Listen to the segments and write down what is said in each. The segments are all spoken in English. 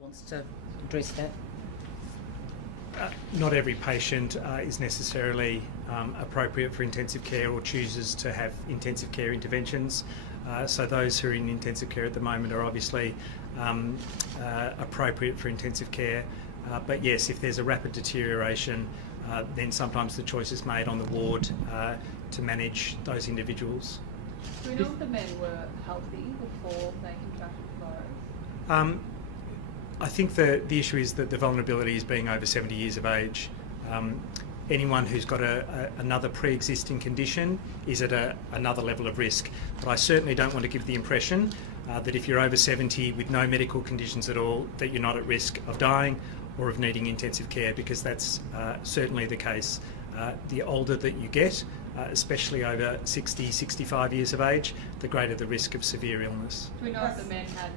Wants to address that? Not every patient is necessarily appropriate for intensive care or chooses to have intensive care interventions. So those who are in intensive care at the moment are obviously appropriate for intensive care. But yes, if there's a rapid deterioration, then sometimes the choice is made on the ward to manage those individuals. Do we know if the men were healthy before they contracted the virus? I think the issue is that the vulnerability is being over 70 years of age. Anyone who's got another pre-existing condition is at another level of risk. But I certainly don't want to give the impression that if you're over 70 with no medical conditions at all, that you're not at risk of dying or of needing intensive care, because that's certainly the case. The older that you get, especially over 60, 65 years of age, the greater the risk of severe illness. Do we know if the men had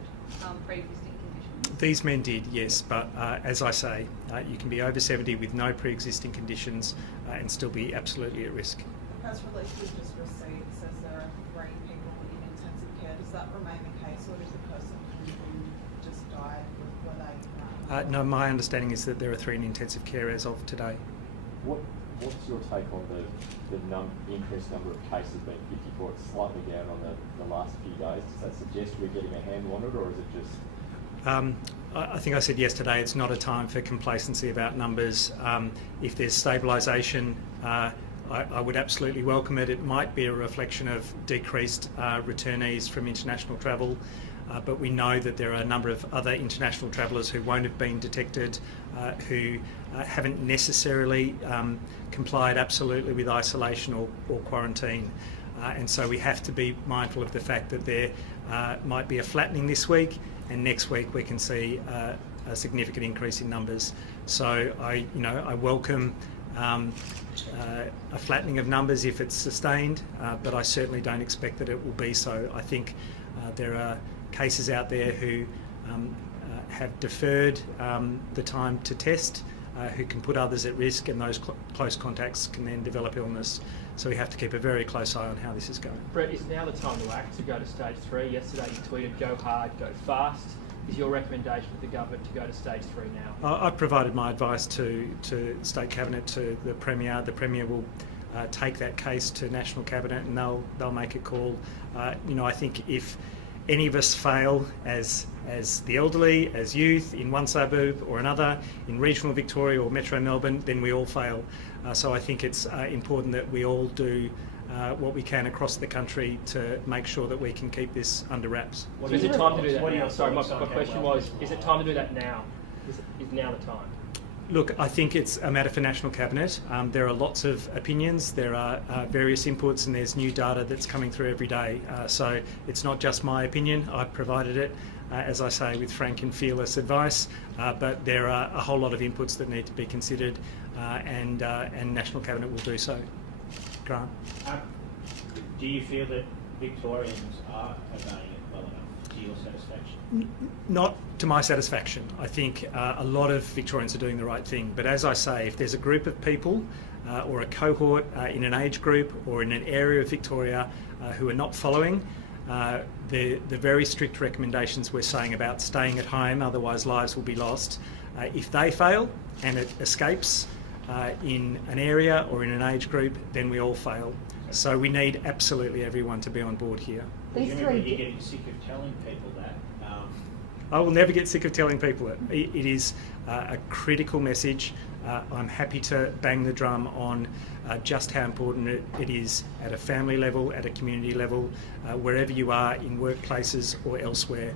pre-existing conditions? These men did, yes, but as I say, you can be over 70 with no pre-existing conditions and still be absolutely at risk. The press release we've just received says there are 3 people in intensive care. Does that remain the case, or does the person who just died, were they? No, my understanding is that there are 3 in intensive care as of today. What's your take on the increased number of cases being 54? It's slightly down on the last few days. Does that suggest we're getting a handle on it, or is it just... I think I said yesterday, it's not a time for complacency about numbers. If there's stabilisation, I would absolutely welcome it. It might be a reflection of decreased returnees from international travel, but we know that there are a number of other international travellers who won't have been detected, who haven't necessarily complied absolutely with isolation or quarantine. And so we have to be mindful of the fact that there might be a flattening this week, and next week we can see a significant increase in numbers. So I welcome a flattening of numbers if it's sustained, but I certainly don't expect that it will be so. I think there are cases out there who have deferred the time to test, who can put others at risk, and those close contacts can then develop illness. So we have to keep a very close eye on how this is going. Brett, is now the time to act, to go to stage 3? Yesterday you tweeted, go hard, go fast. Is your recommendation to the government to go to stage 3 now? I've provided my advice to State Cabinet, to the Premier. The Premier will take that case to National Cabinet, and they'll make a call. I think if any of us fail as the elderly, as youth, in one suburb or another, in regional Victoria or Metro Melbourne, then we all fail. So I think it's important that we all do what we can across the country to make sure that we can keep this under wraps. So is it time to do that now? Sorry, my question was, is it time to do that now? Is now the time? Look, I think it's a matter for National Cabinet. There are lots of opinions, there are various inputs, and there's new data that's coming through every day. So it's not just my opinion. I've provided it, as I say, with frank and fearless advice, but there are a whole lot of inputs that need to be considered, and National Cabinet will do so. Grant? Do you feel that Victorians are obeying it well enough to your satisfaction? Not to my satisfaction. I think a lot of Victorians are doing the right thing, but as I say, if there's a group of people or a cohort in an age group or in an area of Victoria who are not following the very strict recommendations we're saying about staying at home, otherwise lives will be lost, if they fail and it escapes in an area or in an age group, then we all fail. So we need absolutely everyone to be on board here. Presumably you're getting sick of telling people that. I will never get sick of telling people it. It is a critical message. I'm happy to bang the drum on just how important it is at a family level, at a community level, wherever you are, in workplaces or elsewhere.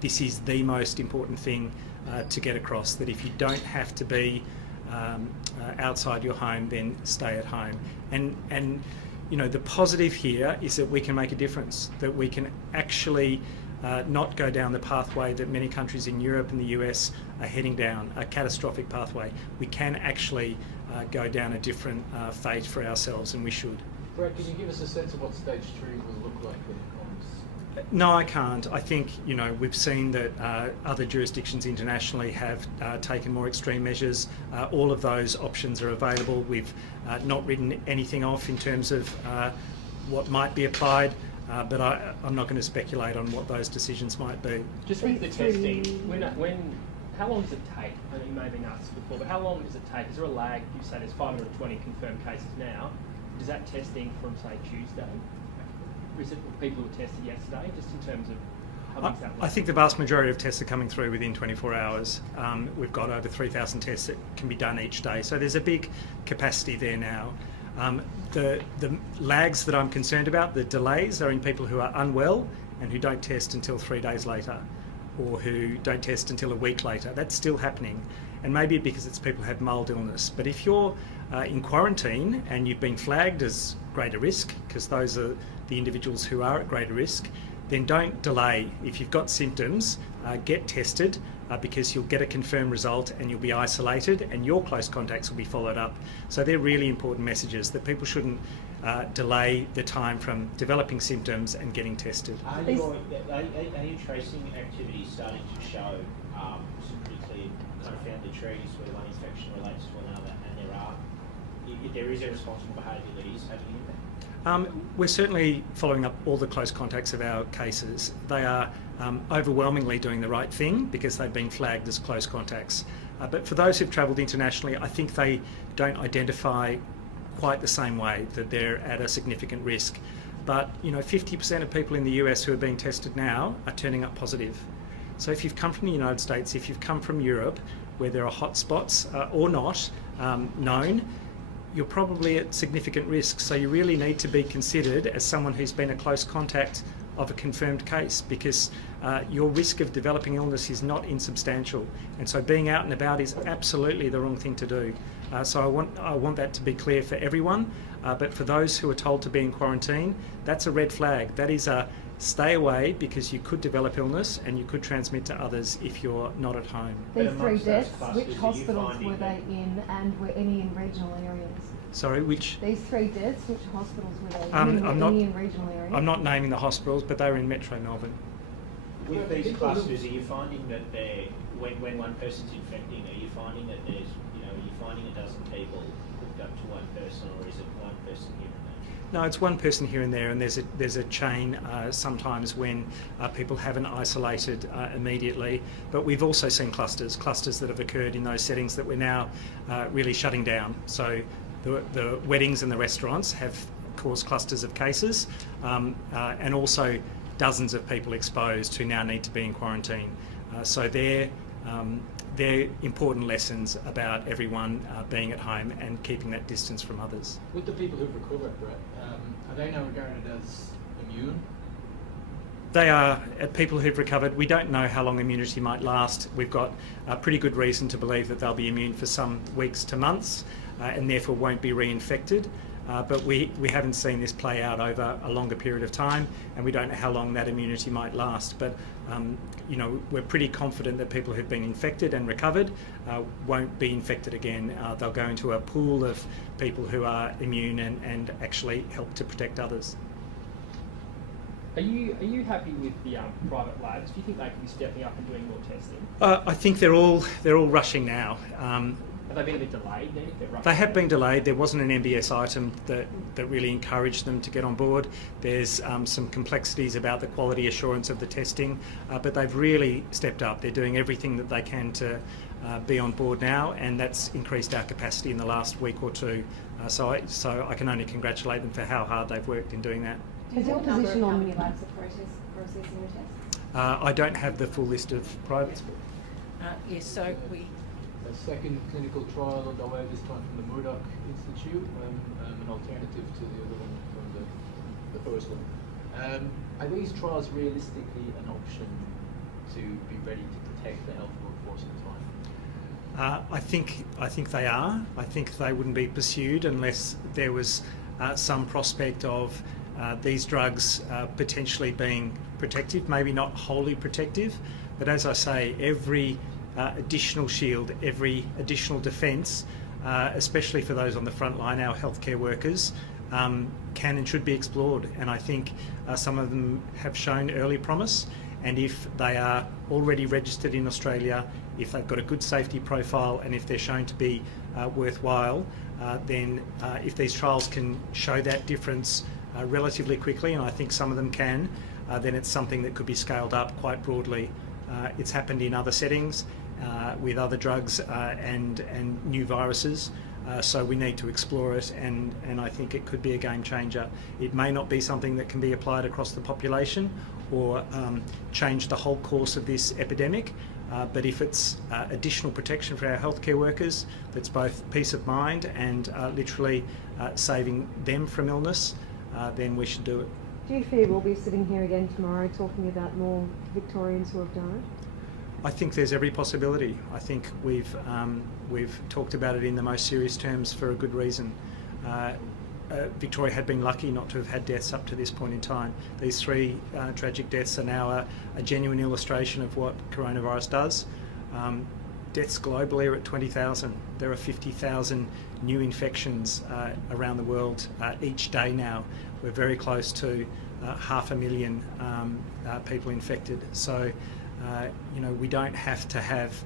This is the most important thing to get across, that if you don't have to be outside your home, then stay at home. And the positive here is that we can make a difference, that we can actually not go down the pathway that many countries in Europe and the US are heading down, a catastrophic pathway. We can actually go down a different fate for ourselves, and we should. Brett, can you give us a sense of what stage 3 will look like when it comes? No, I can't. I think, we've seen that other jurisdictions internationally have taken more extreme measures. All of those options are available. We've not written anything off in terms of what might be applied. but I'm not going to speculate on what those decisions might be. Just with the testing, how long does it take? I know you may have been asked before, but how long does it take? Is there a lag? You say there's 520 confirmed cases now. Is that testing from, say, Tuesday? Is it people who were tested yesterday, just in terms of how long is that lag? I think the vast majority of tests are coming through within 24 hours. We've got over 3,000 tests that can be done each day, so there's a big capacity there now. The lags that I'm concerned about, the delays, are in people who are unwell and who don't test until 3 days later, or who don't test until a week later. That's still happening, and maybe because it's people who have mild illness. But if you're in quarantine and you've been flagged as greater risk, because those are the individuals who are at greater risk, then don't delay. If you've got symptoms, get tested, because you'll get a confirmed result and you'll be isolated and your close contacts will be followed up. So they're really important messages, that people shouldn't delay the time from developing symptoms and getting tested. Are your tracing activities starting to show some pretty clear kind of family trees where one infection relates to another, and there is a responsible behaviour that is having an impact? We're certainly following up all the close contacts of our cases. They are overwhelmingly doing the right thing because they've been flagged as close contacts. But for those who've travelled internationally, I think they don't identify quite the same way, that they're at a significant risk. But 50% of people in the US who are being tested now are turning up positive. So if you've come from the United States, if you've come from Europe, where there are hotspots or not known, you're probably at significant risk. So you really need to be considered as someone who's been a close contact of a confirmed case, because your risk of developing illness is not insubstantial. And so being out and about is absolutely the wrong thing to do. So I want that to be clear for everyone. But for those who are told to be in quarantine, that's a red flag. That is a stay away, because you could develop illness and you could transmit to others if you're not at home. But These 3 amongst those deaths, clusters, which are you hospitals finding were they in, and were any in regional areas? Sorry, which? These 3 deaths, which hospitals were they in? I'm Were not- any in regional areas? I'm not naming the hospitals, but they were in Metro Melbourne. With these clusters, are you finding that when one person's infecting, are you finding that are you finding a dozen people hooked up to one person, or is it one person here and there? No, it's one person here and there, and there's a chain sometimes when people haven't isolated immediately. But we've also seen clusters that have occurred in those settings that we're now really shutting down. So the weddings and the restaurants have caused clusters of cases, and also dozens of people exposed who now need to be in quarantine. So they're important lessons about everyone being at home and keeping that distance from others. With the people who've recovered, Brett, are they now regarded as immune? They are people who've recovered. We don't know how long immunity might last. We've got a pretty good reason to believe that they'll be immune for some weeks to months, and therefore won't be reinfected. But we haven't seen this play out over a longer period of time, and we don't know how long that immunity might last. But we're pretty confident that people who've been infected and recovered won't be infected again. They'll go into a pool of people who are immune and actually help to protect others. Are you happy with the private labs? Do you think they could be stepping up and doing more testing? I think they're all rushing now. Have they been a bit delayed then? If they're rushing? They have been delayed. There wasn't an MBS item that really encouraged them to get on board. There's some complexities about the quality assurance of the testing, but they've really stepped up. They're doing everything that they can to be on board now, and that's increased our capacity in the last week or two. So I can only congratulate them for how hard they've worked in doing that. Is your position How on many labs are processing the tests? I don't have the full list of privates. Yes, so we A second clinical trial underway, this time from the Murdoch Institute, an alternative to the other one from the first one. Are these trials realistically an option to be ready to protect the health workforce in time? I think they are. I think they wouldn't be pursued unless there was some prospect of these drugs potentially being protective, maybe not wholly protective, but as I say, every additional shield, every additional defence, especially for those on the front line, our healthcare workers, can and should be explored. And I think some of them have shown early promise, and if they are already registered in Australia, if they've got a good safety profile, and if they're shown to be worthwhile, then if these trials can show that difference relatively quickly, and I think some of them can, then it's something that could be scaled up quite broadly. It's happened in other settings with other drugs and new viruses. So we need to explore it, and I think it could be a game changer. It may not be something that can be applied across the population or change the whole course of this epidemic, but if it's additional protection for our healthcare workers, that's both peace of mind and literally saving them from illness, then we should do it. Do you fear we'll be sitting here again tomorrow talking about more Victorians who have died? I think there's every possibility. I think we've talked about it in the most serious terms for a good reason. Victoria had been lucky not to have had deaths up to this point in time. These 3 tragic deaths are now a genuine illustration of what coronavirus does. Deaths globally are at 20,000. There are 50,000 new infections around the world each day now. We're very close to 500,000 people infected. So, we don't have to have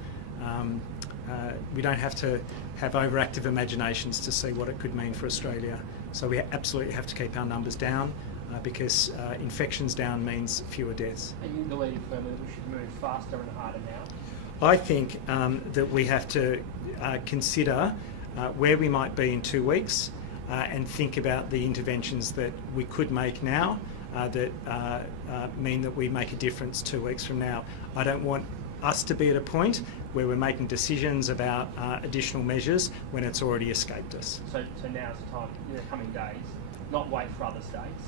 overactive imaginations to see what it could mean for Australia. So we absolutely have to keep our numbers down because infections down means fewer deaths. Are you believing firmly that we should move faster and harder now? I think that we have to consider where we might be in 2 weeks and think about the interventions that we could make now that mean that we make a difference 2 weeks from now. I don't want us to be at a point where we're making decisions about additional measures when it's already escaped us. So now's the time, in the coming days, not wait for other states.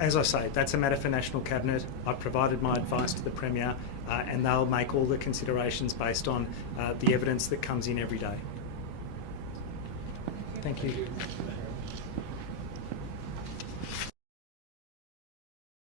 As I say, that's a matter for National Cabinet. I've provided my advice to the Premier and they'll make all the considerations based on the evidence that comes in every day. Thank you.